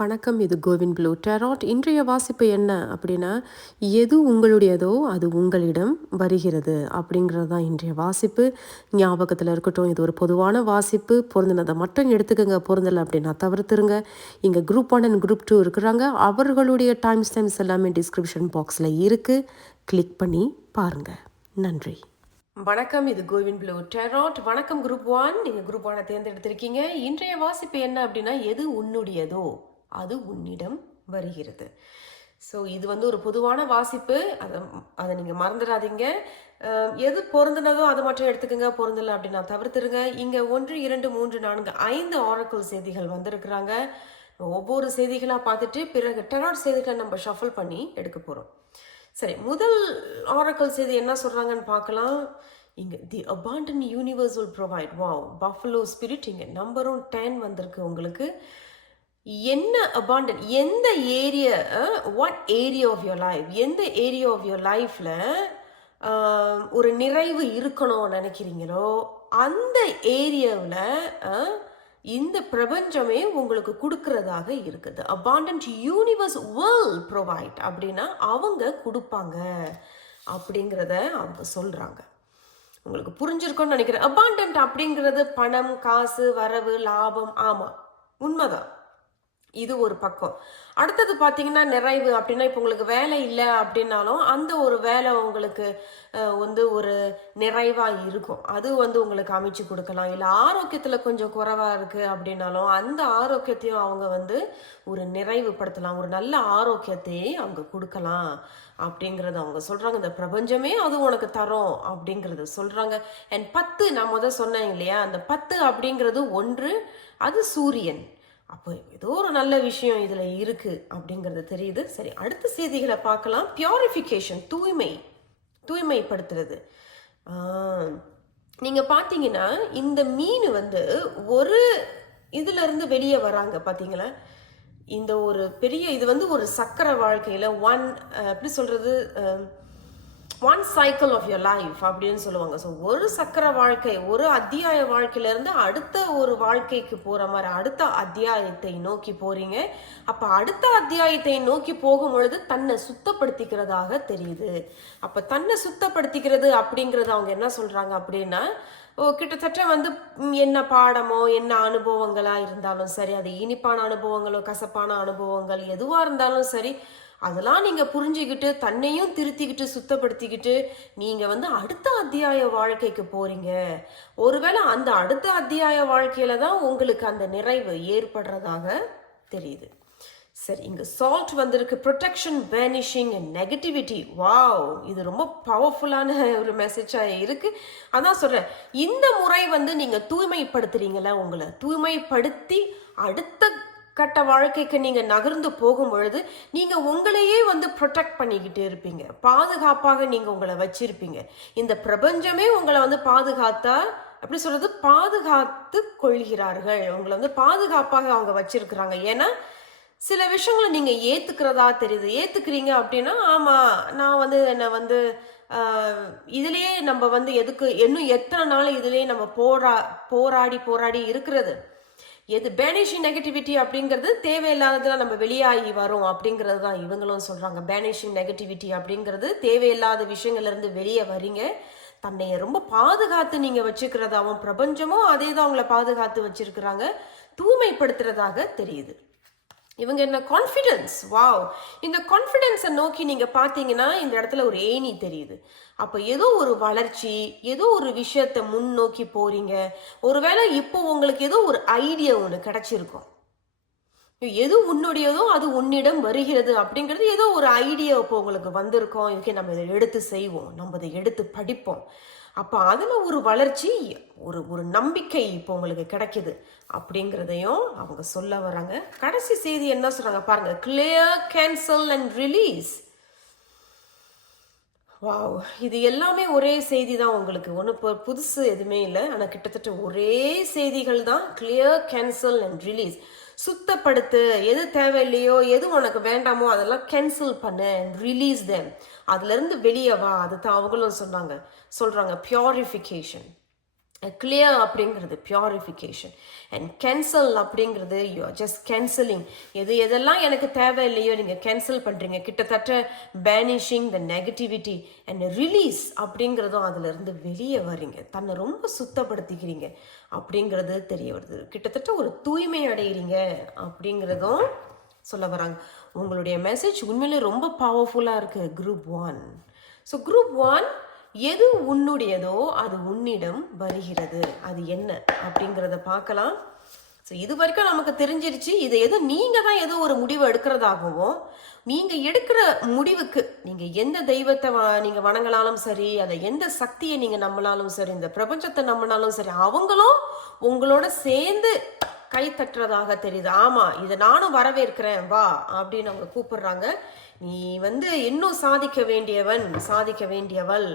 வணக்கம். இது CoWIN blue டேராட். இன்றைய வாசிப்பு என்ன அப்படின்னா, எது உங்களுடையதோ அது உங்களிடம் வருகிறது அப்படிங்கிறது தான் இன்றைய வாசிப்பு. ஞாபகத்தில் இருக்கட்டும், இது ஒரு பொதுவான வாசிப்பு. பொருந்தினதை மட்டும் எடுத்துக்கோங்க, பொருந்தலை அப்படின்னா தவிர்த்துருங்க. இங்கே குரூப் 1 அண்ட் குரூப் 2 இருக்கிறாங்க. அவர்களுடைய டைம்ஸ் எல்லாமே டிஸ்கிரிப்ஷன் பாக்ஸில் இருக்குது. கிளிக் பண்ணி பாருங்கள். நன்றி. வணக்கம். இது கோவின் ப்ளூ டேராட். வணக்கம் குரூப் 1. நீங்கள் குரூப் 1 தேர்ந்தெடுத்திருக்கீங்க. இன்றைய வாசிப்பு என்ன அப்படின்னா, எது உன்னுடையதோ அது உன்னிடம் வருகிறது. ஸோ இது ஒரு பொதுவான வாசிப்பு. அதை நீங்கள் மறந்துடாதீங்க. எது பொருந்தினதோ அதை மட்டும் எடுத்துக்கோங்க, பொருந்தலை அப்படின்னா தவிர்த்துருங்க. இங்கே 1, 2, 3, 4, 5 ஆரக்கிள் செய்திகள் வந்திருக்கிறாங்க. ஒவ்வொரு செய்திகளாக பார்த்துட்டு பிறகு டெராட் செய்திகளை நம்ம ஷஃபிள் பண்ணி எடுக்க போகிறோம். சரி, முதல் ஆரக்கிள் செய்தி என்ன சொல்கிறாங்கன்னு பார்க்கலாம். இங்கே the abundant universe will provide. Wow, buffalo spirit இங்கே நம்பரும் 10 வந்திருக்கு உங்களுக்கு. என்ன அபாண்டன்ட், எந்த area, what area of your life, எந்த ஏரியா ஆஃப் யுவர் லைஃப்பில் ஒரு நிறைவு இருக்கணும்னு நினைக்கிறீங்களோ அந்த ஏரியாவில் இந்த பிரபஞ்சமே உங்களுக்கு கொடுக்கறதாக இருக்குது. அபாண்டன்ட் யூனிவர்ஸ் வில் ப்ரொவைட் அப்படின்னா அவங்க கொடுப்பாங்க அப்படிங்கிறத அவங்க சொல்கிறாங்க. உங்களுக்கு புரிஞ்சிருக்கும்னு நினைக்கிறேன். அபாண்டன்ட் அப்படிங்கிறது பணம், காசு, வரவு, லாபம். ஆமாம், உண்மைதான். இது ஒரு பக்கம். அடுத்தது பார்த்தீங்கன்னா நிறைவு அப்படின்னா, இப்போ உங்களுக்கு வேலை இல்லை அப்படின்னாலும் அந்த ஒரு வேலை உங்களுக்கு ஒரு நிறைவாக இருக்கும். அது உங்களுக்கு அமைச்சு கொடுக்கலாம். இல்லை ஆரோக்கியத்தில் கொஞ்சம் குறைவாக இருக்குது அப்படின்னாலும் அந்த ஆரோக்கியத்தையும் அவங்க ஒரு நிறைவுபடுத்தலாம். ஒரு நல்ல ஆரோக்கியத்தையே அவங்க கொடுக்கலாம் அப்படிங்கிறத அவங்க சொல்கிறாங்க. இந்த பிரபஞ்சமே அது உனக்கு தரும் அப்படிங்கிறத சொல்கிறாங்க. அண்ட் 10 நான் சொன்னேன் இல்லையா, அந்த 10 அப்படிங்கிறது 1, அது சூரியன். அப்போ ஏதோ ஒரு நல்ல விஷயம் இதில் இருக்குது அப்படிங்கிறது தெரியுது. சரி, அடுத்த செய்திகளை பார்க்கலாம். பியூரிஃபிகேஷன், தூய்மைப்படுத்துறது. நீங்கள் பார்த்தீங்கன்னா இந்த மீன் ஒரு இதிலிருந்து வெளியே வராங்க பார்த்தீங்களா. இந்த ஒரு பெரிய இது ஒரு சக்கர வாழ்க்கையில் எப்படி சொல்கிறது, one cycle of your life அப்படின்னு சொல்லுவாங்க. ஸோ ஒரு சக்கர வாழ்க்கை, ஒரு அத்தியாய வாழ்க்கையிலேருந்து அடுத்த ஒரு வாழ்க்கைக்கு போகிற மாதிரி அடுத்த அத்தியாயத்தை நோக்கி போகிறீங்க. அப்போ அடுத்த அத்தியாயத்தை நோக்கி போகும் பொழுது தன்னை சுத்தப்படுத்திக்கிறதாக தெரியுது. அப்போ தன்னை சுத்தப்படுத்திக்கிறது அப்படிங்கிறது அவங்க என்ன சொல்கிறாங்க அப்படின்னா, கிட்டத்தட்ட என்ன பாடமோ என்ன அனுபவங்களாக இருந்தாலும் சரி, அது இனிப்பான அனுபவங்களோ கசப்பான அனுபவங்கள் எதுவாக இருந்தாலும் சரி, அதெல்லாம் நீங்கள் புரிஞ்சுக்கிட்டு தன்னையும் திருத்திக்கிட்டு சுத்தப்படுத்திக்கிட்டு நீங்கள் அடுத்த அத்தியாய வாழ்க்கைக்கு போகிறீங்க. ஒருவேளை அந்த அடுத்த அத்தியாய வாழ்க்கையில தான் உங்களுக்கு அந்த நிறைவு ஏற்படுறதாக தெரியுது. சரி, இங்கே சால்ட் வந்திருக்கு. Protection, banishing and negativity. Wow, இது ரொம்ப பவர்ஃபுல்லான ஒரு மெசேஜாக இருக்குது. அதான் சொல்கிறேன், இந்த முறை நீங்கள் தூய்மைப்படுத்துறீங்களா, உங்களை தூய்மைப்படுத்தி அடுத்த கட்ட வாழ்க்கைக்கு நீங்கள் நகர்ந்து போகும் பொழுது நீங்கள் உங்களையே ப்ரொடெக்ட் பண்ணிக்கிட்டு இருப்பீங்க. பாதுகாப்பாக நீங்கள் உங்களை வச்சிருப்பீங்க. இந்த பிரபஞ்சமே உங்களை பாதுகாத்தா, எப்படி சொல்கிறது, பாதுகாத்து கொள்கிறார்கள். உங்களை பாதுகாப்பாக அவங்க வச்சிருக்கிறாங்க. ஏன்னா சில விஷயங்களை நீங்கள் ஏற்றுக்கிறதா தெரியுது. ஏற்றுக்கிறீங்க அப்படின்னா, ஆமாம் நான் என்னை இதுலேயே நம்ம எதுக்கு இன்னும் எத்தனை நாள் இதுலேயே நம்ம போராடி இருக்கிறது. எது பேனிஷிங் நெகட்டிவிட்டி அப்படிங்கிறது தேவையில்லாததுல நம்ம வெளியாகி வரும் அப்படிங்கிறது தான் இவங்களும் சொல்கிறாங்க. பேனிஷிங் நெகட்டிவிட்டி அப்படிங்கிறது தேவையில்லாத விஷயங்கள்லேருந்து வெளியே வரீங்க. தன்னைய ரொம்ப பாதுகாத்து நீங்கள் வச்சுக்கிறதாவும் பிரபஞ்சமும் அதே தான் அவங்கள பாதுகாத்து வச்சிருக்கிறாங்க. தூய்மைப்படுத்துறதாக தெரியுது. இவங்க என்ன கான்ஃபிடென்ஸ். வாவ், இந்த கான்ஃபிடென்ஸை நோக்கி நீங்கள் பார்த்தீங்கன்னா இந்த இடத்துல ஒரு ஏணி தெரியுது. அப்போ ஏதோ ஒரு வளர்ச்சி, ஏதோ ஒரு விஷயத்தை முன்னோக்கி போறீங்க. ஒருவேளை இப்போ உங்களுக்கு ஏதோ ஒரு ஐடியா ஒன்று கிடைச்சிருக்கும். எது உன்னுடையதோ அது உன்னிடம் வருகிறது அப்படிங்கிறது ஏதோ ஒரு ஐடியா இப்போ உங்களுக்கு வந்திருக்கோம். ஓகே, நம்ம இதை எடுத்து செய்வோம், நம்ம இதை எடுத்து படிப்போம். அப்போ அதில் ஒரு வளர்ச்சி, ஒரு நம்பிக்கை இப்போ உங்களுக்கு கிடைக்குது அப்படிங்கிறதையும் அவங்க சொல்ல வராங்க. கடைசி செய்தி என்ன சொல்கிறாங்க பாருங்க. Clear, cancel and release. Wow, இது எல்லாமே ஒரே செய்தி தான் உங்களுக்கு. ஒன்று புதுசு எதுவுமே இல்லை. ஆனால் கிட்டத்தட்ட ஒரே செய்திகள் தான். Clear, cancel and release. சுத்தப்படுத்து, எது தேவையில்லையோ எது உனக்கு வேண்டாமோ அதெல்லாம் கேன்சல் பண்ணு, ரிலீஸ் தெம், அதுலேருந்து வெளியே வா. அது தான் அவங்களும் சொல்கிறாங்க. பியூரிஃபிகேஷன். கிளியர் அப்படிங்கிறது பியூரிஃபிகேஷன், அண்ட் கேன்சல் அப்படிங்கிறது யூ ஆர் ஜஸ்ட் கேன்சலிங். எதெல்லாம் எனக்கு தேவை இல்லையோ நீங்கள் கேன்சல் பண்ணுறீங்க, கிட்டத்தட்ட பேனிஷிங் த நெகட்டிவிட்டி. அண்ட் ரிலீஸ் அப்படிங்கிறதும் அதிலிருந்து வெளியே வரீங்க, தன்னை ரொம்ப சுத்தப்படுத்திக்கிறீங்க அப்படிங்கிறது தெரிய வருது, கிட்டத்தட்ட ஒரு தூய்மை அடைகிறீங்க அப்படிங்கிறதும் சொல்ல வராங்க. உங்களுடைய மெசேஜ் உண்மையிலே ரொம்ப பவர்ஃபுல்லாக இருக்குது குரூப் 1. ஸோ குரூப் 1, எது உன்னுடையதோ அது உன்னிடம் வருகிறது. அது என்ன அப்படிங்கிறத பார்க்கலாம். ஸோ இது வரைக்கும் நமக்கு தெரிஞ்சிருச்சு, இதை ஏதோ நீங்கள் தான் ஏதோ ஒரு முடிவு எடுக்கிறதாகவும், நீங்கள் எடுக்கிற முடிவுக்கு நீங்கள் எந்த தெய்வத்தை நீங்கள் வணங்கலாலும் சரி, அதை எந்த சக்தியை நீங்கள் நம்பினாலும் சரி, இந்த பிரபஞ்சத்தை நம்பினாலும் சரி, அவங்களும் உங்களோட சேர்ந்து கை தட்டுறதாக தெரியுது. ஆமாம், இதை நானும் வரவேற்கிறேன் வா அப்படின்னு அவங்க கூப்பிடுறாங்க. நீ இன்னும் சாதிக்க வேண்டியவன், சாதிக்க வேண்டியவள்,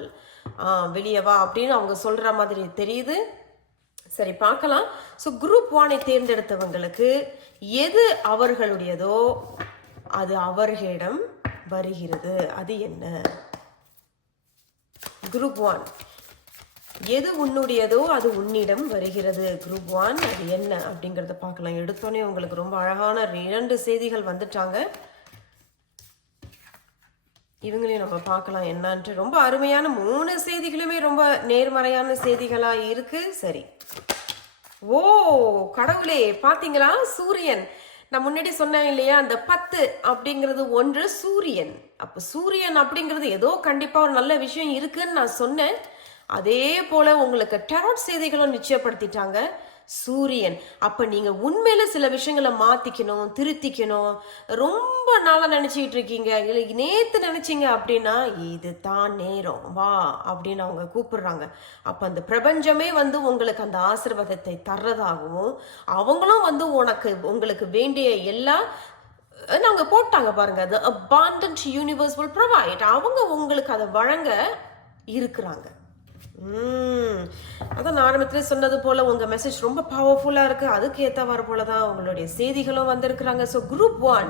வெளியே வா அப்படின்னு அவங்க சொல்ற மாதிரி தெரியுது. சரி, பார்க்கலாம். ஸோ குரூப் 1 தேர்ந்தெடுத்தவங்களுக்கு எது அவர்களுடையதோ அது அவர்களிடம் வருகிறது. அது என்ன? குரூப் 1, எது உன்னுடையதோ அது உன்னிடம் வருகிறது. குரூப் 1 அது என்ன அப்படிங்கிறத பார்க்கலாம். எடுத்தோடனே உங்களுக்கு ரொம்ப அழகான 2 செய்திகள் வந்துட்டாங்க. இவங்களையும் நம்ம பார்க்கலாம் என்னான்ட்டு. ரொம்ப அருமையான 3 செய்திகளுமே ரொம்ப நேர்மறையான செய்திகளா இருக்கு. சரி, ஓ கடவுளே, பாத்தீங்களா? சூரியன், நான் முன்னாடி சொன்னேன் இல்லையா, அந்த 10 அப்படிங்கிறது 1 சூரியன். அப்ப சூரியன் அப்படிங்கிறது ஏதோ கண்டிப்பா ஒரு நல்ல விஷயம் இருக்குன்னு நான் சொன்னேன். அதே போல உங்களுக்கு டெராட் செய்திகளும் நிச்சயப்படுத்திட்டாங்க. சூரியன், அப்ப நீங்க உண்மையில சில விஷயங்களை மாத்திக்கணும், திருத்திக்கணும். ரொம்ப நாளா நினைச்சுக்கிட்டு இருக்கீங்க, இல்லை நேத்து நினைச்சீங்க அப்படின்னா இது தான் நேரம், வா அப்படின்னு அவங்க கூப்பிடுறாங்க. அப்ப அந்த பிரபஞ்சமே உங்களுக்கு அந்த ஆசீர்வாதத்தை தர்றதாகவும், அவங்களும் உங்களுக்கு வேண்டிய எல்லா அவங்க போட்டாங்க பாருங்க, the abundant universe will provide. அவங்க உங்களுக்கு அதை வழங்க இருக்கிறாங்க. அதான் ஆரம்பத்திலே சொன்னது போல உங்க மெசேஜ் ரொம்ப பவர்ஃபுல்லா இருக்கு. அதுக்கு ஏத்தவாறு போலதான் உங்களுடைய செய்திகளும் வந்திருக்கிறாங்க. ஸோ குரூப் 1,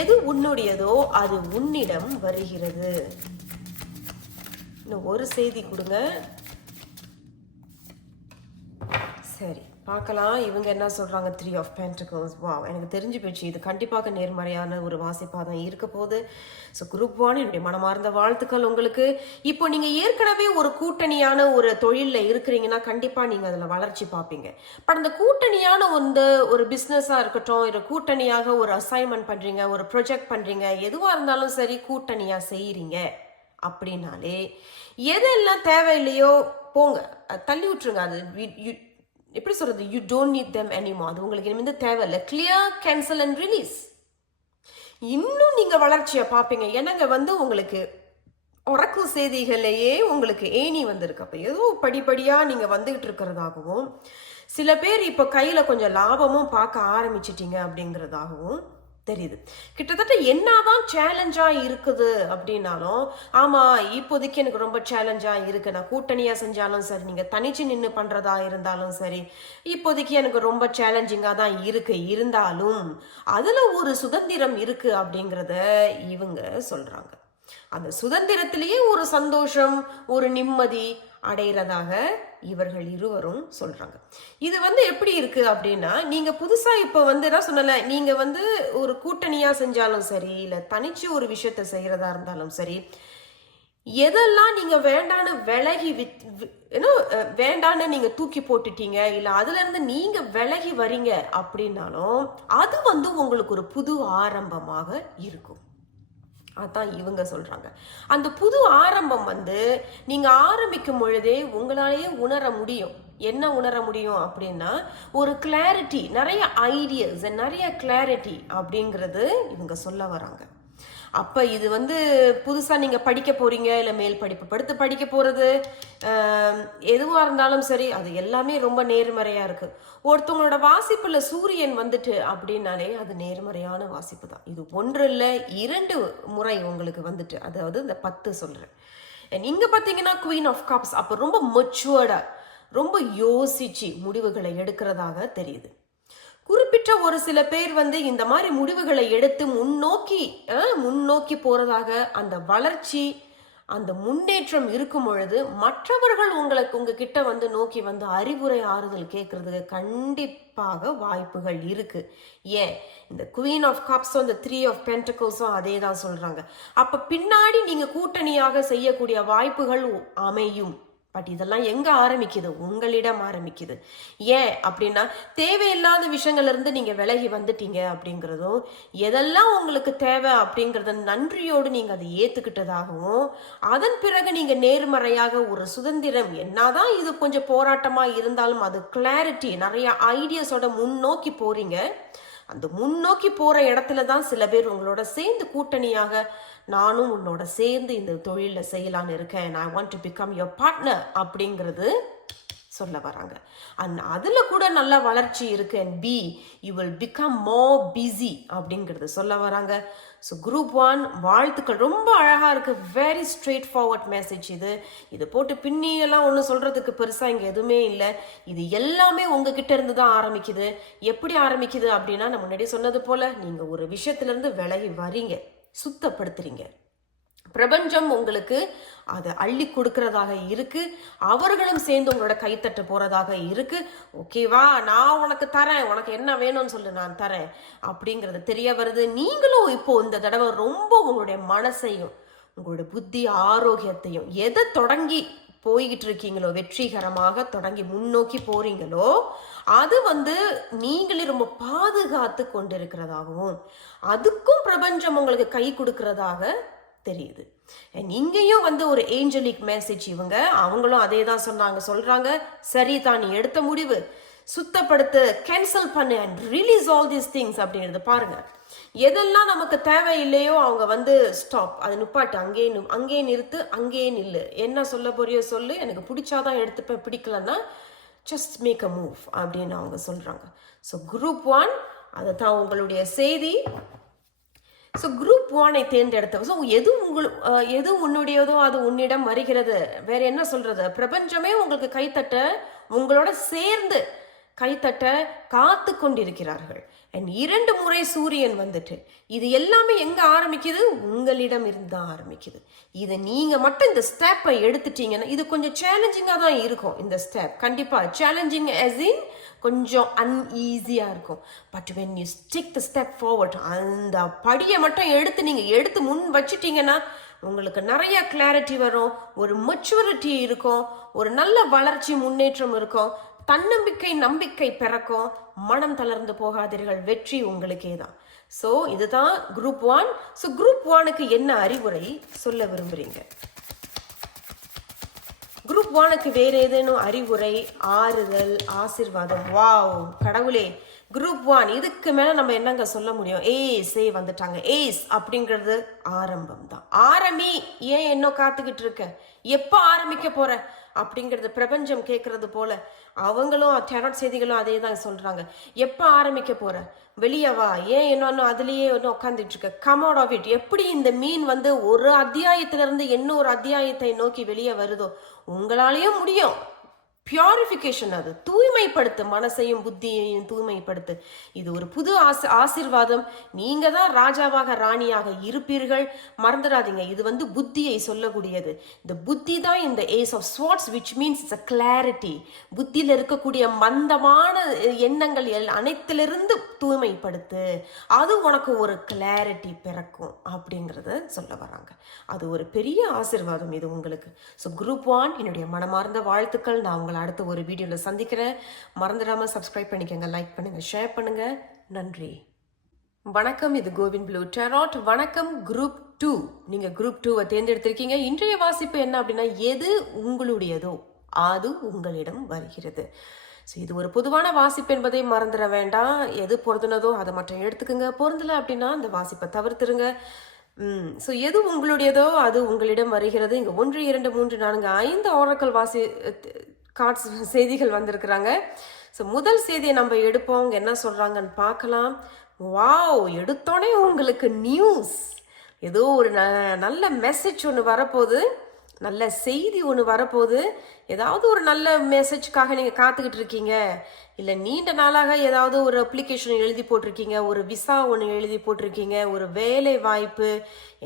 எது உன்னுடையதோ அது உன்னிடம் வருகிறது. இன்னும் ஒரு செய்தி கொடுங்க. சரி, பார்க்கலாம் இவங்க என்ன சொல்றாங்க. 3 of Pentacles. வா, எனக்கு தெரிஞ்சு போச்சு, இது கண்டிப்பாக நேர்மறையான ஒரு வாசிப்பா தான் இருக்க போகுது. ஸோ குரூப் 1, என்னுடைய மனமார்ந்த வாழ்த்துக்கள் உங்களுக்கு. இப்போ நீங்க ஏற்கனவே ஒரு கூட்டணியான ஒரு தொழில்ல இருக்கிறீங்கன்னா கண்டிப்பா நீங்க அதுல வளர்ச்சி பார்ப்பீங்க. பட் அந்த கூட்டணியான ஒரு பிசினஸா இருக்கட்டும், ஒரு கூட்டணியாக ஒரு அசைன்மெண்ட் பண்றீங்க, ஒரு ப்ரொஜெக்ட் பண்றீங்க, எதுவா இருந்தாலும் சரி கூட்டணியா செய்யறீங்க அப்படின்னாலே எதெல்லாம் தேவையில்லையோ போங்க, தள்ளி விட்டுருங்க. அது எப்படி சொல்றது, you don't need them anymore. அது உங்களுக்கு இனிமே தேவையில்லை. Clear, cancel and release. இன்னும் நீங்க வளர்ச்சியை பார்ப்பீங்க. எனக்கு உங்களுக்கு ஒரக்கு செய்திகளையே உங்களுக்கு ஏணி வந்திருக்கு. அப்ப ஏதோ படிப்படியா நீங்க வந்துகிட்டு இருக்கிறதாகவும், சில பேர் இப்ப கையில கொஞ்சம் லாபமும் பார்க்க ஆரம்பிச்சிட்டீங்க அப்படிங்கிறதாகவும் தெரியுது. கிட்டத்தட்ட என்னதான் சேலஞ்சா இருக்குது அப்படின்னாலும், ஆமா இப்போதைக்கு எனக்கு ரொம்ப சேலஞ்சா இருக்கு, நான் கூட்டணியா செஞ்சாலும் சரி, நீங்க தனிச்சு நின்று பண்றதா இருந்தாலும் சரி, இப்போதைக்கு எனக்கு ரொம்ப சேலஞ்சிங்கா தான் இருக்கு. இருந்தாலும் அதுல ஒரு சுதந்திரம் இருக்கு அப்படிங்கிறத இவங்க சொல்றாங்க. அந்த சுதந்திரத்திலேயே ஒரு சந்தோஷம், ஒரு நிம்மதி அடைகிறதாக இவர்கள் இருவரும் சொல்றாங்க. இது எப்படி இருக்கு அப்படின்னா, நீங்க புதுசா இப்ப நான் சொன்னல, நீங்க ஒரு கூட்டணியா செஞ்சாலும் சரி, இல்ல தனிச்சு ஒரு விஷயத்த செய்யறதா இருந்தாலும் சரி, எதெல்லாம் நீங்க வேண்டான்னு விலகி வேண்டான்னு நீங்க தூக்கி போட்டுட்டீங்க, இல்ல அதுல இருந்து நீங்க விலகி வரீங்க அப்படின்னாலும் அது உங்களுக்கு ஒரு புது ஆரம்பமாக இருக்கும். அதான் இவங்க சொல்றாங்க. அந்த புது ஆரம்பம் நீங்க ஆரம்பிக்கும் பொழுதே உங்களாலேயே உணர முடியும். என்ன உணர முடியும் அப்படின்னா, ஒரு கிளாரிட்டி, நிறைய ஐடியாஸ், நிறைய கிளாரிட்டி அப்படிங்கிறது இவங்க சொல்ல வராங்க. அப்ப இது புதுசா நீங்க படிக்க போறீங்க, இல்ல மேல் படிப்பு படுத்து படிக்க போறது, எதுவா இருந்தாலும் சரி, அது எல்லாமே ரொம்ப நேர்மறையா இருக்கு. ஒருத்தவங்களோட வாசிப்புல சூரியன் அப்படின்னாலே அது நேர்மறையான வாசிப்பு தான். இது 1 இல்ல 2 முறை உங்களுக்கு அதாவது இந்த 10 சொல்றேன். இங்க பாத்தீங்கன்னா குவீன் ஆஃப் கப்ஸ். அப்ப ரொம்ப மெச்சூர்டா, ரொம்ப யோசிச்சு முடிவுகளை எடுக்கிறதாக தெரியுது. குறிப்பிட்ட ஒரு சில பேர் இந்த மாதிரி முடிவுகளை எடுத்து முன்னோக்கி போறதாக, அந்த வளர்ச்சி, அந்த முன்னேற்றம் இருக்கும் பொழுது மற்றவர்கள் உங்ககிட்ட வந்து நோக்கி வந்து அறிவுரை ஆறுதல் கேட்கறதுக்கு கண்டிப்பாக வாய்ப்புகள் இருக்கு. ஏன் இந்த குவீன் ஆஃப் கப்ஸும் இந்த 3 ஆஃப் பென்டக்கிள்ஸும் அதே தான் சொல்றாங்க. அப்ப பின்னாடி நீங்க கூட்டணியாக செய்யக்கூடிய வாய்ப்புகள் அமையும். பட் இதெல்லாம் எங்க ஆரம்பிக்குது? உங்களிடம் ஆரம்பிக்குது. ஏன் அப்படின்னா தேவையில்லாத விஷயங்கள்ல இருந்து நீங்க விலகி வந்துட்டீங்க அப்படிங்கிறதும், எதெல்லாம் உங்களுக்கு தேவை அப்படிங்கறத நன்றியோடு நீங்க அதை ஏத்துக்கிட்டதாகவும், அதன் பிறகு நீங்க நேர்மறையாக ஒரு சுதந்திரம், என்னதான் இது கொஞ்சம் போராட்டமா இருந்தாலும் அது கிளாரிட்டி, நிறைய ஐடியாஸோட முன்னோக்கி போறீங்க. அந்த முன்னோக்கி போற இடத்துல தான் சில பேர் உங்களோட சேர்ந்து கூட்டணியாக, நானும் உன்னோட சேர்ந்து இந்த தொழில செய்யலான்னு இருக்கேன், I want to become your partner அப்படிங்கிறது சொல்ல வராங்க. அண்ட் அதுல கூட நல்ல வளர்ச்சி இருக்கு. And be you will become more busy அப்படிங்கிறது சொல்ல வராங்க. ஸோ குரூப் 1 வாழ்த்துக்கள், ரொம்ப அழகா இருக்கு. Very straight forward message. இது போட்டு பின்னியெல்லாம் ஒன்று சொல்றதுக்கு பெருசா இங்க எதுவுமே இல்லை. இது எல்லாமே உங்ககிட்ட இருந்து தான் ஆரம்பிக்குது. எப்படி ஆரம்பிக்குது அப்படின்னா, நான் முன்னாடி சொன்னது போல நீங்க ஒரு விஷயத்துல இருந்து விலகி வரீங்க, சுத்தப்படுத்துறீங்க. பிரபஞ்சம் உங்களுக்கு அதை அள்ளி கொடுக்கறதாக இருக்கு. அவர்களும் சேர்ந்து உங்களோட கைத்தட்ட போறதாக இருக்கு. ஓகேவா, நான் உனக்கு தரேன், உனக்கு என்ன வேணும்னு சொல்லு, நான் தரேன் அப்படிங்கறது தெரிய வருது. நீங்களும் இப்போ இந்த தடவை ரொம்ப உங்களுடைய மனசையும் உங்களுடைய புத்தி ஆரோக்கியத்தையும் எதை தொடங்கி போய்கிட்டு இருக்கீங்களோ, வெற்றிகரமாக தொடங்கி முன்னோக்கி போறீங்களோ, அது வந்து நீங்களே ரொம்ப பாதுகாத்து கொண்டிருக்கிறதாகவும், அதுக்கும் பிரபஞ்சம் உங்களுக்கு கை கொடுக்கறதாக தெரியுது. இங்கேயும் வந்து ஒரு ஏஞ்சலிக் மெசேஜ். அவங்களும் அதே தான் சொல்றாங்க. சரி தான், நீ எடுத்த முடிவு, சுத்தப்படுத்து, கேன்சல் பண்ணு and release all these things அப்படிங்கிறது பாருங்க. எதெல்லாம் நமக்கு தேவையில்லையோ அவங்க வந்து ஸ்டாப், அதை நிப்பாட்டு, அங்கேயே நிறுத்து, அங்கேயே நில்லு, என்ன சொல்ல போறியோ சொல்லு, எனக்கு பிடிச்சாதான் எடுத்துப்பேன், பிடிக்கலன்னா ஜஸ்ட் மேக் அ மூவ் அப்படின்னு அவங்க சொல்றாங்க. ஸோ குரூப் 1 அதை தான் உங்களுடைய செய்தி. ஸோ குரூப் 1 தேர்ந்தெடுத்த, ஸோ எது உன்னுடையதோ அது உன்னிடம் வருகிறது. வேற என்ன சொல்றது? பிரபஞ்சமே உங்களுக்கு கைத்தட்ட, உங்களோட சேர்ந்து கைத்தட்ட காத்து கொண்டிருக்கிறார்கள். 2 முறை சூரியன் வந்துட்டு, இது எல்லாமே எங்க ஆரம்பிக்குது? உங்களிடம் இருந்து ஆரம்பிக்குது. இது நீங்க மட்டும் இந்த ஸ்டெப்பை எடுத்துட்டீங்கன்னா, இது கொஞ்சம் சேலஞ்சிங்கா தான் இருக்கும். இந்த ஸ்டெப் கண்டிப்பா சேலஞ்சிங் as in கொஞ்சம் அன்ஈஸியா இருக்கும். But when you stick the step forward, அந்த படியை மட்டும் எடுத்து முன் வச்சிட்டீங்கன்னா உங்களுக்கு நிறைய கிளாரிட்டி வரும், ஒரு மெச்சூரிட்டி இருக்கும், ஒரு நல்ல வளர்ச்சி முன்னேற்றம் இருக்கும், தன்னம்பிக்கை நம்பிக்கை பிறக்கும். மனம் தளர்ந்து போகாதீர்கள், வெற்றி உங்களுக்கே தான். ஸோ இதுதான் குரூப் 1. ஸோ குரூப் 1க்கு என்ன அறிவுரை சொல்ல விரும்புறீங்க? குரூப் 1க்கு வேற ஏதேனும் அறிவுரை, ஆறுதல், ஆசீர்வாதம்? வாவ் கடவுளே, குரூப் 1 இதுக்கு மேல நம்ம என்னங்க சொல்ல முடியும்? ஏஸே வந்துட்டாங்க. ஏஸ் அப்படிங்கிறது ஆரம்பம் தான். ஆரம்பி, ஏன் இன்னும் காத்துக்கிட்டு இருக்க, எப்போ ஆரம்பிக்க போற அப்படிங்கிறது பிரபஞ்சம் கேட்கறது போல அவங்களும் டெரட் செய்திகளும் அதே தான் சொல்றாங்க. எப்போ ஆரம்பிக்க போற, வெளியே வா, ஏன் இன்னொன்னு அதுலயே இன்னும் உட்காந்துட்டு இருக்க, கம் அவுட் ஆஃப் இட். எப்படி இந்த மீன் வந்து ஒரு அத்தியாயத்துல இருந்து இன்னொரு அத்தியாயத்தை நோக்கி வெளியே வருதோ, உங்களாலேயும் முடியும். பியூரிஃபிகேஷன், அது தூய்மைப்படுத்து, மனசையும் புத்தியையும் தூய்மைப்படுத்து. இது ஒரு புது ஆசீர்வாதம். நீங்க தான் ராஜாவாக ராணியாக இருப்பீர்கள், மறந்துடாதீங்க. இது வந்து புத்தியை சொல்லக்கூடியது. இந்த புத்தி தான் இந்த ace of swords, which means it's a clarity. புத்தியில இருக்கக்கூடிய மந்தமான எண்ணங்கள் அனைத்திலிருந்து தூய்மைப்படுத்து, அது உனக்கு ஒரு கிளாரிட்டி பிறக்கும் அப்படிங்கிறத சொல்ல வராங்க. அது ஒரு பெரிய ஆசீர்வாதம் இது உங்களுக்கு. ஸோ குரூப் 1 என்னுடைய மனமார்ந்த வாழ்த்துக்கள். நான் உங்களை அடுத்த ஒரு வீடியோவில் சந்திக்கிறேன். மறந்துடாம சப்ஸ்கிரைப் பண்ணிக்கோங்க, லைக் பண்ணுங்க, ஷேர் பண்ணுங்க. நன்றி, வணக்கம். இது கோவின் ப்ளூ டெராட். வணக்கம் குரூப் 2. நீங்க குரூப் 2 தேர்ந்தெடுத்திருக்கீங்க. இன்றைய வாசிப்பு என்ன அப்படின்னா, எது உங்களுடையதோ அது உங்களிடம் வருகிறது. ஸோ இது ஒரு பொதுவான வாசிப்பு என்பதை மறந்துட வேண்டாம். எது பொருந்தினதோ அதை மட்டும் எடுத்துக்கோங்க, பொருந்தலை அப்படின்னா அந்த வாசிப்பை தவிர்த்துருங்க. ஸோ எது உங்களுடையதோ அது உங்களிடம் வருகிறது. இங்கே 1 2 3 4 5 ஆரக்கல் கார்ட்ஸ் செய்திகள் வந்திருக்கிறாங்க. ஸோ முதல் செய்தியை நம்ம எடுப்போம், அவங்க என்ன சொல்றாங்கன்னு பார்க்கலாம். வாவ், எடுத்தோடனே உங்களுக்கு நியூஸ், ஏதோ ஒரு நல்ல மெசேஜ் ஒன்று வரப்போகுது. நல்ல செய்தி ஒன்று வரப்போகுது. ஏதாவது ஒரு நல்ல மெசேஜ்க்காக நீங்கள் காத்துக்கிட்டு இருக்கீங்க, இல்லை நீண்ட நாளாக ஏதாவது ஒரு அப்ளிகேஷன் எழுதி போட்டிருக்கீங்க, ஒரு விசா ஒன்று எழுதி போட்டிருக்கீங்க, ஒரு வேலை வாய்ப்பு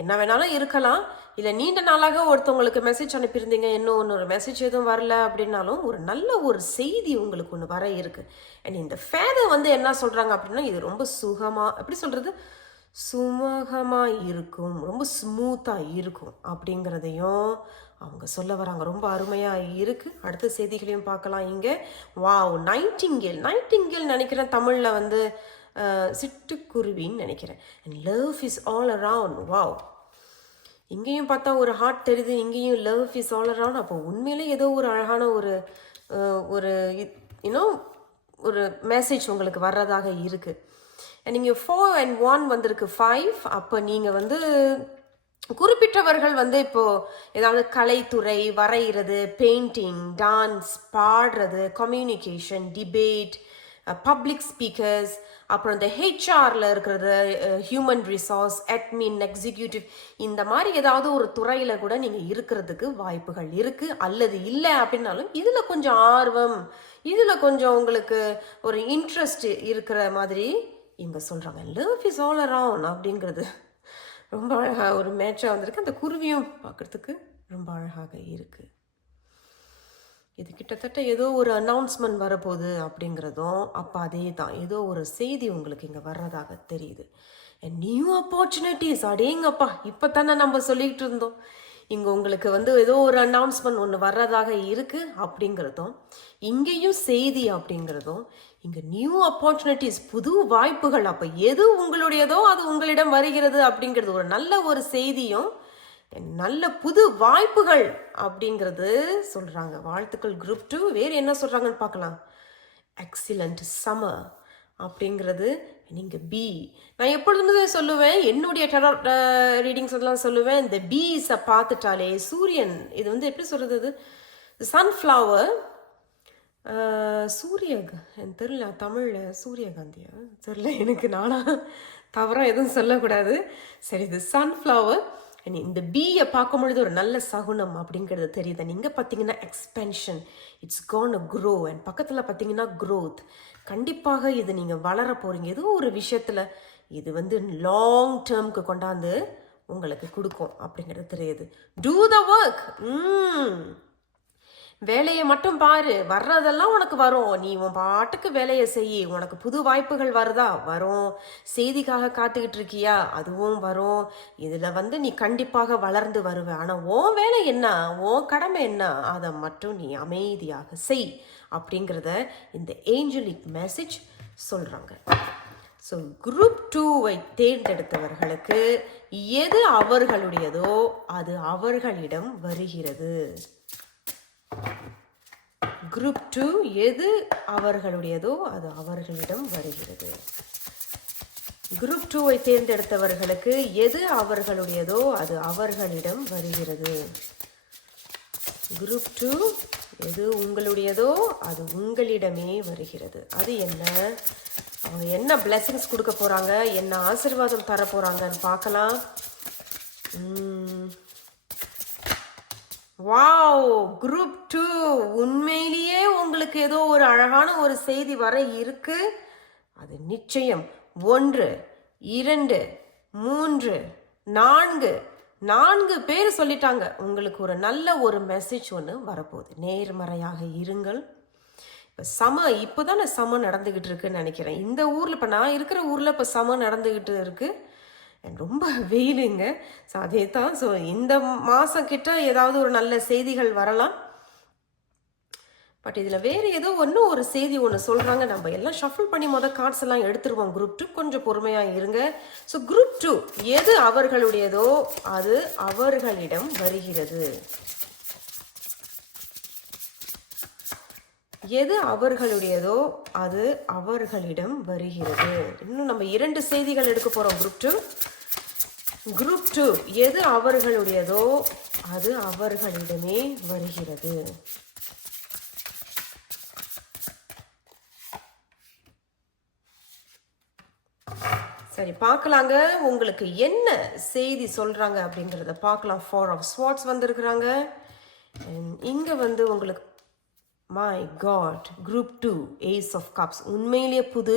என்ன வேணாலும் இருக்கலாம், இல்லை நீண்ட நாளாக ஒருத்தவங்களுக்கு மெசேஜ் அனுப்பியிருந்தீங்க, இன்னும் ஒன்று ஒரு மெசேஜ் எதுவும் வரல அப்படின்னாலும் ஒரு நல்ல ஒரு செய்தி உங்களுக்கு ஒன்று வர இருக்கு. அண்ட் இந்த ஃபேதர் வந்து என்ன சொல்கிறாங்க அப்படின்னா, இது ரொம்ப சுகமாக எப்படி சொல்கிறது, சுமூகமாக இருக்கும், ரொம்ப ஸ்மூத்தாக இருக்கும் அப்படிங்கிறதையும் அவங்க சொல்ல வராங்க. ரொம்ப அருமையாக இருக்குது. அடுத்த செய்திகளையும் பார்க்கலாம். இங்கே வாவ், நைட்டிங்கேல் நினைக்கிறேன் தமிழில் வந்து சிட்டுக்குருவின்னு நினைக்கிறேன். And love is all around. Wow, இங்கேயும் பார்த்தா ஒரு ஹார்ட் தெரியுது, இங்கேயும் லவ் இஸ் ஆல் அரவுண்ட். அப்போ உண்மையிலே ஏதோ ஒரு அழகான ஒரு இன்னும் ஒரு மெசேஜ் உங்களுக்கு வர்றதாக இருக்குது. நீங்கள் 4 and 1 வந்திருக்கு 5. அப்போ நீங்கள் வந்து குறிப்பிட்டவர்கள் வந்து இப்போது ஏதாவது கலைத்துறை, வரைகிறது, பெயிண்டிங், டான்ஸ், பாடுறது, கம்யூனிகேஷன், டிபேட், பப்ளிக் ஸ்பீக்கர்ஸ், அப்புறம் இந்த ஹெச்ஆரில் இருக்கிறது, ஹியூமன் ரிசோர்ஸ், அட்மின், எக்ஸிக்யூட்டிவ், இந்த மாதிரி ஏதாவது ஒரு துறையில் கூட நீங்கள் இருக்கிறதுக்கு வாய்ப்புகள் இருக்குது. அல்லது இல்லை அப்படின்னாலும் இதில் கொஞ்சம் ஆர்வம், இதில் கொஞ்சம் உங்களுக்கு ஒரு இன்ட்ரெஸ்ட் இருக்கிற மாதிரி இவங்க சொல்கிறாங்க. லவ் இஸ் ஆல் அரவுண்ட் அப்படிங்கிறது ரொம்ப அழகாக ஒரு மேட்சாக வந்திருக்கு. அந்த குருவியும் பார்க்குறதுக்கு ரொம்ப அழகாக இருக்குது. இது கிட்டத்தட்ட ஏதோ ஒரு அனௌன்ஸ்மெண்ட் வரப்போகுது அப்படிங்கிறதும் அப்போ அதே தான், ஏதோ ஒரு செய்தி உங்களுக்கு இங்கே வர்றதாக தெரியுது. நியூ ஆப்பர்ச்சுனிட்டிஸ், அடேங்கப்பா, இப்போ தானே நம்ம சொல்லிக்கிட்டு இருந்தோம், இங்கே உங்களுக்கு வந்து ஏதோ ஒரு அனௌன்ஸ்மெண்ட் ஒன்று வர்றதாக இருக்குது அப்படிங்கிறதும், இங்கேயும் செய்தி அப்படிங்கிறதும், இங்கே நியூ ஆப்பர்ச்சுனிட்டிஸ், புது வாய்ப்புகள். அப்போ எது உங்களுடையதோ அது உங்களிடம் வருகிறது அப்படிங்கிறது ஒரு நல்ல ஒரு செய்தியும், நல்ல புது வாய்ப்புகள் அப்படிங்கிறது சொல்கிறாங்க. வாழ்த்துக்கள் குரூப் 2. வேறு என்ன சொல்கிறாங்கன்னு பார்க்கலாம். எக்ஸலண்ட் சம்மர் அப்படிங்கிறது நீங்கள் பி. நான் எப்பொழுதுமே சொல்லுவேன், என்னுடைய ரீடிங்ஸ் எல்லாம் சொல்லுவேன், இந்த பீஸை பார்த்துட்டாலே சூரியன், இது வந்து எப்படி சொல்கிறது, சன்ஃப்ளவர், எனக்கு தெரியல தமிழில் சூரியகாந்தியா தெரியல எனக்கு, நானாக தவறாக எதுவும் சொல்லக்கூடாது. சரி, இது சன்ஃப்ளவர். இந்த பீயை பார்க்கும் பொழுது ஒரு நல்ல சகுனம் அப்படிங்கிறது தெரியுது. நீங்கள் பார்த்தீங்கன்னா எக்ஸ்பென்ஷன், இட்ஸ் கோன் க்ரோ. அண்ட் பக்கத்தில் பார்த்தீங்கன்னா க்ரோத். கண்டிப்பாக இது நீங்கள் வளர போகிறீங்க ஏதோ ஒரு விஷயத்தில். இது வந்து லாங் டேர்முக்கு கொண்டாந்து உங்களுக்கு கொடுக்கும் அப்படிங்கிறது தெரியுது. Do the work. வேலையை மட்டும் பாரு, வர்றதெல்லாம் உனக்கு வரும், நீ உன் பாட்டுக்கு வேலையை செய். உனக்கு புது வாய்ப்புகள் வருதா, வரும். செய்திக்காக காத்துக்கிட்டு இருக்கியா, அதுவும் வரும். இதில் வந்து நீ கண்டிப்பாக வளர்ந்து வருவ. ஆனால் உன் வேலை என்ன, உன் கடமை என்ன, அதை மட்டும் நீ அமைதியாக செய் அப்படிங்கிறத இந்த ஏஞ்சலிக் மெசேஜ் சொல்கிறாங்க. ஸோ குரூப் 2வை தேர்ந்தெடுத்தவர்களுக்கு எது அவர்களுடையதோ அது அவர்களிடம் வருகிறது. குரூப் 2 எது அவர்களுடையதோ அது அவர்களிடம் வருகிறது. குரூப் 2வை தேர்ந்தெடுத்தவர்களுக்கு எது அவர்களுடையதோ அது அவர்களிடம் வருகிறது. குரூப் 2 எது உங்களுடையதோ அது உங்களிடமே வருகிறது. அது என்ன, அவங்க என்ன பிளெஸிங்ஸ் கொடுக்க போகிறாங்க, என்ன ஆசீர்வாதம் தர போகிறாங்கன்னு பார்க்கலாம். வாவ், குரூப் 2 உண்மையிலேயே உங்களுக்கு ஏதோ ஒரு அழகான ஒரு செய்தி வர இருக்கு. அது நிச்சயம். 1 2 3 4 பேர் சொல்லிட்டாங்க. உங்களுக்கு ஒரு நல்ல ஒரு மெசேஜ் ஒன்று வரப்போகுது. நேர்மறையாக இருங்கள். இப்போ இப்போ தானே சம நடந்துக்கிட்டு இருக்குன்னு நினைக்கிறேன். இந்த ஊரில், இப்போ நான் இருக்கிற ஊரில் இப்போ சம நடந்துக்கிட்டு இருக்குது. ரொம்ப வெயிலுங்க. ஸோ அதே தான். ஸோ இந்த மாதம் கிட்ட ஏதாவது ஒரு நல்ல செய்திகள் வரலாம். பட் இதில் வேறு ஏதோ ஒரு செய்தி ஒன்று சொல்கிறாங்க. நம்ம எல்லாம் ஷஃபிள் பண்ணி கார்ட்ஸ் எல்லாம் எடுத்துருவோம். குரூப் 2 கொஞ்சம் பொறுமையாக இருங்க. ஸோ குரூப் 2 எது அவர்களுடையதோ அது அவர்களிடம் வருகிறது. எது அவர்களுடையதோ அது அவர்களிடம் வருகிறது. இன்னும் நம்ம 2 செய்திகள் எடுக்க போகிறோம். குரூப் 2 எது அவர்களுடையதோ அது அவர்களிடமே வருகிறது. சரி, பார்க்கலாங்க. உங்களுக்கு என்ன செய்தி சொல்றாங்க அப்படிங்கிறத பார்க்கலாம். 4 ஆஃப் ஸ்வார்ட்ஸ் வந்திருக்கிறாங்க. இங்க வந்து உங்களுக்கு my god group 2 ace of cups. உண்மையிலேயே புது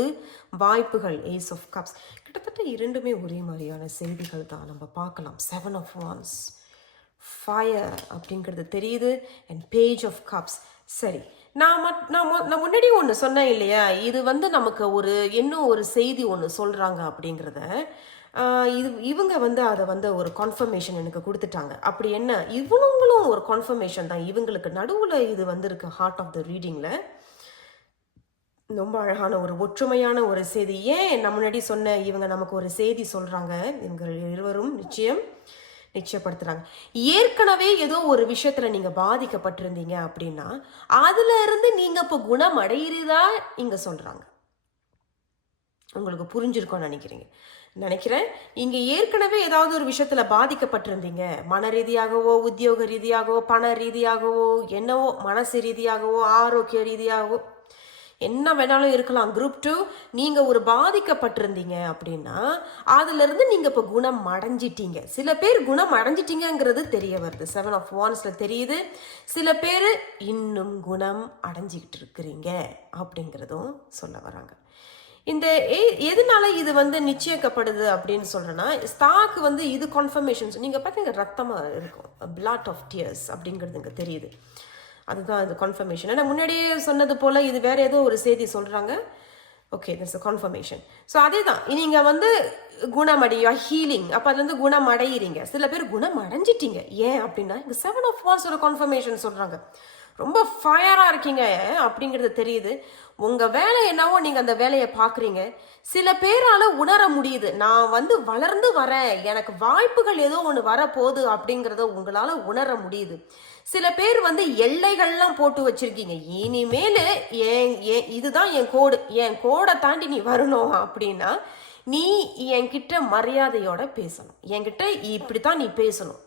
வாய்ப்புகள் ஏஸ் ஆஃப் கப்ஸ். கிட்டத்தட்ட இரண்டுமே ஒரே மாதிரியான செய்திகள் தான். நம்ம பார்க்கலாம். 7 ஆஃப் வான்ஸ், ஃபயர் அப்படிங்கிறது தெரியுது, அண்ட் பேஜ் ஆஃப் கப்ஸ். சரி, நான் முன்னாடி ஒன்று சொன்னேன் இல்லையா, இது வந்து நமக்கு இன்னும் ஒரு செய்தி ஒன்று சொல்கிறாங்க அப்படிங்கிறத. இவங்க வந்து அதை வந்து ஒரு கன்ஃபர்மேஷன் எனக்கு கொடுத்துட்டாங்க. அப்படி என்ன, இவங்களும் ஒரு கன்ஃபர்மேஷன் தான். இவங்களுக்கு நடுவில் இது வந்திருக்கு ஹார்ட் ஆஃப் த ரீடிங்கில். ரொம்ப அழகான ஒரு ஒற்றுமையான ஒரு செய்தி. ஏன் நான் முன்னாடி சொன்ன இவங்க நமக்கு ஒரு செய்தி சொல்கிறாங்க, இவங்க இருவரும் நிச்சயப்படுத்துறாங்க. ஏற்கனவே ஏதோ ஒரு விஷயத்துல நீங்க பாதிக்கப்பட்டிருந்தீங்க அப்படின்னா அதுல இருந்து நீங்க இப்ப குணம் அடையிறதா இங்க சொல்றாங்க. உங்களுக்கு புரிஞ்சிருக்கும் நினைக்கிறேன். இங்க ஏற்கனவே ஏதாவது ஒரு விஷயத்துல பாதிக்கப்பட்டிருந்தீங்க, மன ரீதியாகவோ, உத்தியோக ரீதியாகவோ, பண ரீதியாகவோ, என்னவோ, மனசு ரீதியாகவோ, ஆரோக்கிய ரீதியாகவோ, என்ன வேணாலும் இருக்கலாம். குரூப் 2 நீங்க ஒரு பாதிக்கப்பட்டிருந்தீங்க அப்படின்னா அதுல இருந்து நீங்க இப்ப குணம் அடைஞ்சிட்டீங்க. சில பேர் குணம் அடைஞ்சிட்டீங்கிறது தெரிய வருது, 7 ஆஃப் வான்ஸ்ல தெரியுது. சில பேர் இன்னும் குணம் அடைஞ்சிக்கிட்டு இருக்கிறீங்க அப்படிங்கிறதும் சொல்ல வராங்க. இந்த எதனால இது வந்து நிச்சயிக்கப்படுது அப்படின்னு சொல்றேன்னா, ஸ்டாக் வந்து இது கன்ஃபர்மேஷன்ஸ். நீங்க பார்த்தீங்க ரத்தமா இருக்கும், பிளட் ஆஃப் டியர்ஸ் அப்படிங்கிறது இங்க தெரியுது. அதுதான் அது கன்ஃபர்மேஷன். ஆனால் முன்னாடியே சொன்னது போல் இது வேற ஏதோ ஒரு செய்தி சொல்கிறாங்க. Okay, that's a confirmation. So அதே தான், நீங்கள் வந்து குணமடையா ஹீலிங், அப்போ அதுலேருந்து குணம் அடையிறீங்க. சில பேர் குணம் அடைஞ்சிட்டீங்க. ஏன் அப்படின்னா இங்கே 7 ஆஃப் வான்ஸ் ஒரு கன்ஃபர்மேஷன் சொல்கிறாங்க. ரொம்ப ஃபயராக இருக்கீங்க அப்படிங்கிறது தெரியுது. உங்கள் வேலை என்னவோ நீங்கள் அந்த வேலையை பார்க்குறீங்க. சில பேரால் உணர முடியுது, நான் வந்து வளர்ந்து வரேன், எனக்கு வாய்ப்புகள் ஏதோ ஒன்று வரப்போகுது அப்படிங்கிறத உங்களால் உணர முடியுது. சில பேர் வந்து எல்லைகள்லாம் போட்டு வச்சிருக்கீங்க. இனிமேல் இதுதான் என் கோடை தாண்டி நீ வரணும் அப்படின்னா நீ என்கிட்ட மரியாதையோட பேசணும், என்கிட்ட இப்படித்தான் நீ பேசணும்,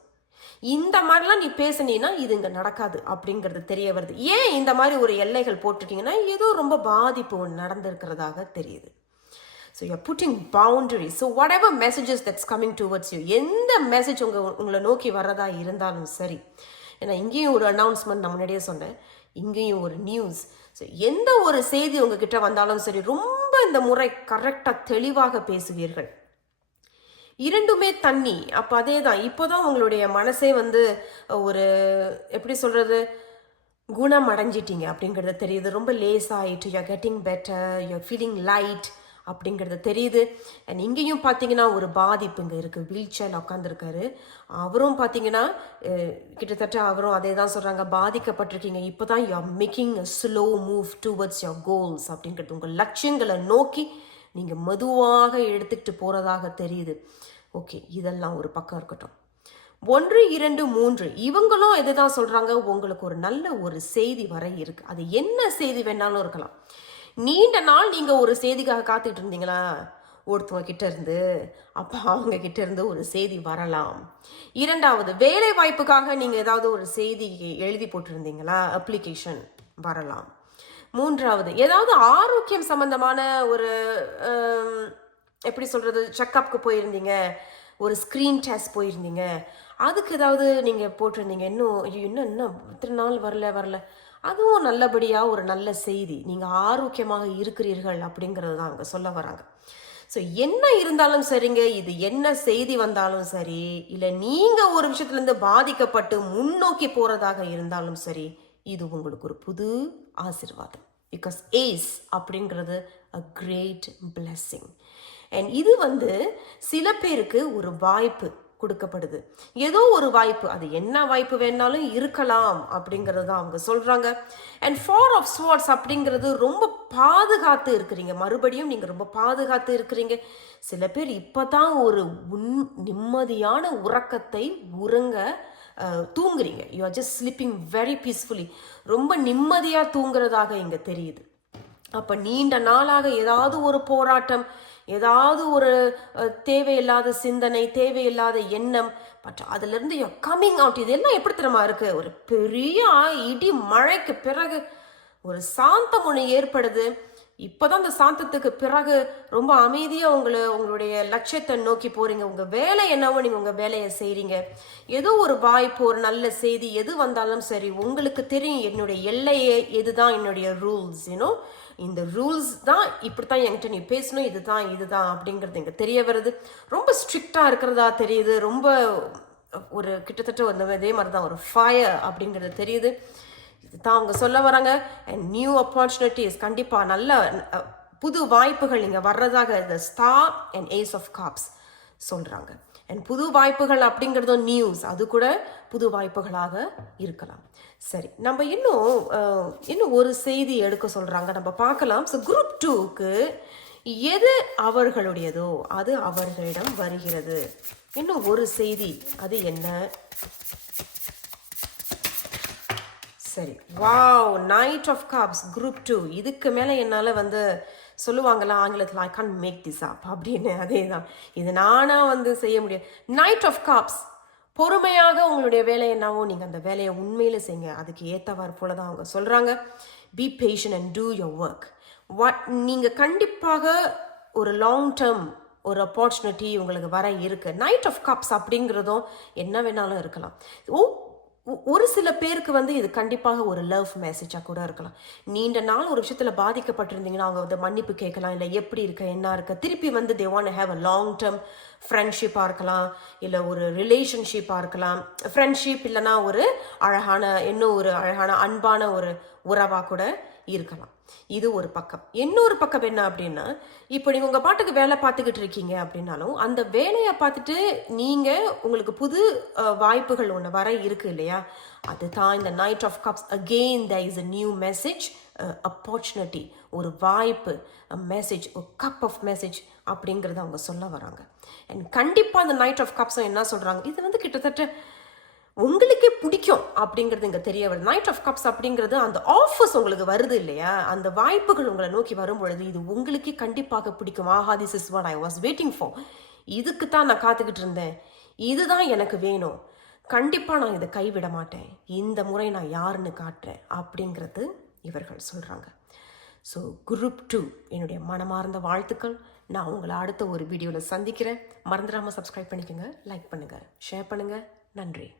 இந்த மாதிரிலாம் நீ பேசுனீன்னா இது இங்க நடக்காது அப்படிங்கிறது தெரிய வருது. ஏன் இந்த மாதிரி ஒரு எல்லைகள் போட்டிருக்கீங்கன்னா ஏதோ ரொம்ப பாதிப்பு நடந்திருக்கிறதாக தெரியுது. So you're putting boundaries. So whatever messages that's coming towards you, எந்த மெசேஜ் உங்களை நோக்கி வர்றதா இருந்தாலும் சரி. ஏன்னா இங்கேயும் ஒரு அனௌன்ஸ்மெண்ட் நான் முன்னாடியே சொன்னேன், இங்கேயும் ஒரு நியூஸ். ஸோ எந்த ஒரு செய்தி உங்ககிட்ட வந்தாலும் சரி, ரொம்ப இந்த முறை கரெக்டாக தெளிவாக பேசுவீர்கள். இரண்டுமே தண்ணி. அப்போ அதே தான், இப்போதான் உங்களுடைய மனசே வந்து ஒரு எப்படி சொல்றது, குணம் அடைஞ்சிட்டீங்க அப்படிங்கிறது தெரியுது. ரொம்ப லேஸ் ஆகிட்டு, you're getting better, you're feeling light அப்படிங்கிறது தெரியுது. அண்ட் இங்கேயும் பார்த்தீங்கன்னா ஒரு பாதிப்பு இங்கே இருக்குது. வீல் சேரில் உட்காந்துருக்காரு. அவரும் பார்த்தீங்கன்னா கிட்டத்தட்ட அவரும் அதே தான் சொல்கிறாங்க, பாதிக்கப்பட்டிருக்கீங்க. இப்போ தான் you are making a slow move towards your goals அப்படிங்கிறது. உங்கள் லட்சியங்களை நோக்கி நீங்கள் மெதுவாக எடுத்துக்கிட்டு போகிறதாக தெரியுது. ஓகே, இதெல்லாம் ஒரு பக்கம் இருக்கட்டும். 1, 2, 3 இவங்களும் எதுதான் சொல்கிறாங்க, உங்களுக்கு ஒரு நல்ல ஒரு செய்தி வர இருக்குது. அது என்ன செய்தி வேணாலும் இருக்கலாம். நீண்ட நாள் நீங்கள் ஒரு செய்திக்காக காத்துக்கிட்டு இருந்தீங்களா, ஒருத்தவங்க கிட்ட இருந்து, அப்போ அவங்க கிட்ட இருந்து ஒரு செய்தி வரலாம். இரண்டாவது, வேலை வாய்ப்புக்காக நீங்கள் ஏதாவது ஒரு செய்தி எழுதி போட்டிருந்தீங்களா, அப்ளிகேஷன் வரலாம். மூன்றாவது, ஏதாவது ஆரோக்கியம் சம்பந்தமான ஒரு எப்படி சொல்கிறது, செக்கப்புக்கு போயிருந்தீங்க, ஒரு ஸ்க்ரீன் டெஸ்ட் போயிருந்தீங்க, அதுக்கு ஏதாவது நீங்கள் போட்டிருந்தீங்க, இன்னும் இத்தனை நாள் வரல, அதுவும் நல்லபடியாக ஒரு நல்ல செய்தி, நீங்கள் ஆரோக்கியமாக இருக்கிறீர்கள் அப்படிங்கிறது தான் அங்கே சொல்ல வராங்க. ஸோ என்ன இருந்தாலும் சரிங்க, இது என்ன செய்தி வந்தாலும் சரி, இல்லை நீங்கள் ஒரு விஷயத்துலேருந்து பாதிக்கப்பட்டு முன்னோக்கி போகிறதாக இருந்தாலும் சரி, இது உங்களுக்கு ஒரு புது ஆசீர்வாதம். பிகாஸ் ஏஸ் அப்படிங்கிறது அ கிரேட் பிளெஸ்ஸிங். அண்ட் இது வந்து சில பேருக்கு ஒரு வாய்ப்பு கொடுக்கப்படுது, ஏதோ ஒரு வாய்ப்பு, அது என்ன வாய்ப்பு வேணாலும் இருக்கலாம் அப்படிங்கிறது தான் அவங்க சொல்றாங்க. அண்ட் 4 ஆஃப் ஸ்வார்ட்ஸ் அப்படிங்கிறது ரொம்ப பாதுகாத்து இருக்கிறீங்க. மறுபடியும் நீங்க ரொம்ப பாதுகாத்து இருக்கிறீங்க. சில பேர் இப்பதான் ஒரு நிம்மதியான உறக்கத்தை தூங்குறீங்க. You are just sleeping very peacefully. ரொம்ப நிம்மதியா தூங்குறதாக இங்க தெரியுது. அப்ப நீண்ட நாளாக ஏதாவது ஒரு போராட்டம், ஏதாவது ஒரு தேவையில்லாத சிந்தனை, தேவையில்லாத எண்ணம், பட் அதுல இருந்து யூ கம்மிங் அவுட். இதெல்லாம் எப்படி தெரியுமா இருக்கு, ஒரு பெரிய இடி மழைக்கு பிறகு ஒரு சாந்தம் ஒன்று ஏற்படுது. இப்போதான் அந்த சாந்தத்துக்கு பிறகு ரொம்ப அமைதியாக உங்களுடைய லட்சியத்தை நோக்கி போகிறீங்க. உங்கள் வேலை என்னவோ நீங்கள் உங்கள் வேலையை செய்கிறீங்க. ஏதோ ஒரு வாய்ப்பு, ஒரு நல்ல செய்தி எது வந்தாலும் சரி, உங்களுக்கு தெரியும் என்னுடைய எல்லையே எதுதான், என்னுடைய ரூல்ஸ். இந்த ரூல்ஸ் தான், இப்படி தான் என்கிட்ட நீ பேசணும், இதுதான் அப்படிங்கிறது இங்கே தெரிய வருது. ரொம்ப ஸ்ட்ரிக்டாக இருக்கிறதா தெரியுது. ரொம்ப ஒரு கிட்டத்தட்ட இதே மாதிரி தான் ஒரு ஃபயர் அப்படிங்கிறது தெரியுது. இதுதான் அவங்க சொல்ல வராங்க. அண்ட் நியூ ஆப்பர்ச்சுனிட்டிஸ், கண்டிப்பாக நல்ல புது வாய்ப்புகள் இங்கே வர்றதாக இந்த star and ace of cups சொல்கிறாங்க. அண்ட் புது வாய்ப்புகள் அப்படிங்கிறதும் நியூஸ், அது கூட புது வாய்ப்புகளாக இருக்கலாம். சரி, நம்ம இன்னும் ஒரு செய்தி எடுக்க சொல்கிறாங்க, நம்ம பார்க்கலாம். ஸோ குரூப் 2க்கு எது அவர்களுடையதோ அது அவர்களிடம் வருகிறது. இன்னும் ஒரு செய்தி, அது என்ன? சரி, wow, knight of cups group 2. இதுக்கு மேலே என்னால் சொல்லுவாங்களா ஆங்கிலத்தில், I can't make this up அப்படின்னு. அதே தான், இது நானாக செய்ய முடியாது. நைட் ஆஃப் கப்ஸ், பொறுமையாக உங்களுடைய வேலை என்னவோ நீங்கள் அந்த வேலையை உண்மையில் செய்யுங்க. அதுக்கு ஏற்றவாறு போல தான் அவங்க சொல்கிறாங்க. B patient and two your work. நீங்கள் கண்டிப்பாக ஒரு லாங் டேர்ம் ஒரு ஆப்பர்ச்சுனிட்டி உங்களுக்கு வர இருக்குது. நைட் ஆஃப் கப்ஸ் அப்படிங்கிறதும் என்ன வேணாலும் இருக்கலாம். ஒரு சில பேருக்கு இது கண்டிப்பாக ஒரு லவ் மெசேஜாக கூட இருக்கலாம். நீண்ட நாள் ஒரு விஷயத்தில் பாதிக்கப்பட்டிருந்தீங்கன்னா அவங்க மன்னிப்பு கேட்கலாம், இல்லை எப்படி இருக்க, என்ன இருக்க, திருப்பி they want to have a long term ஃப்ரெண்ட்ஷிப்பாக இருக்கலாம், இல்லை ஒரு ரிலேஷன்ஷிப்பாக இருக்கலாம். ஃப்ரெண்ட்ஷிப் இல்லைனா ஒரு அழகான அன்பான ஒரு உறவாக கூட இருக்கலாம். இது ஒரு பக்கம். இன்னொரு பக்கம் என்ன அப்படின்னா, இப்போ நீங்கள் உங்கள் பாட்டுக்கு வேலை பார்த்துக்கிட்டு இருக்கீங்க அப்படின்னாலும் அந்த வேலையை பார்த்துட்டு நீங்கள் உங்களுக்கு புது வாய்ப்புகள் ஒன்று வர இருக்கு இல்லையா, அதுதான் இந்த knight of cups. Again there is a new message, opportunity, ஒரு வாய்ப்பு, மெசேஜ், ஒரு கப் ஆஃப் மெசேஜ் அப்படிங்கிறத அவங்க சொல்ல வராங்க. அண்ட் கண்டிப்பாக அந்த நைட் ஆஃப் கப்ஸும் என்ன சொல்கிறாங்க, இது கிட்டத்தட்ட உங்களுக்கே பிடிக்கும் அப்படிங்கிறது இங்கே தெரிய வருது. நைட் ஆஃப் கப்ஸ் அப்படிங்கிறது அந்த ஆஃபர்ஸ் உங்களுக்கு வருது இல்லையா, அந்த வாய்ப்புகள் உங்களை நோக்கி வரும் பொழுது இது உங்களுக்கே கண்டிப்பாக பிடிக்கும். ஆஹா, this is what I was waiting for. இதுக்கு தான் நான் காத்துக்கிட்டு இருந்தேன், இதுதான் எனக்கு வேணும், கண்டிப்பாக நான் இதை கைவிட மாட்டேன், இந்த முறை நான் யாருன்னு காட்டுறேன் அப்படிங்கிறது இவர்கள் சொல்கிறாங்க. ஸோ குரூப் 2 என்னுடைய மனமார்ந்த வாழ்த்துக்கள். நான் உங்களை அடுத்த ஒரு வீடியோவில் சந்திக்கிறேன். மறந்துடாமல் சப்ஸ்கிரைப் பண்ணிக்கோங்க, லைக் பண்ணுங்கள், ஷேர் பண்ணுங்கள். நன்றி.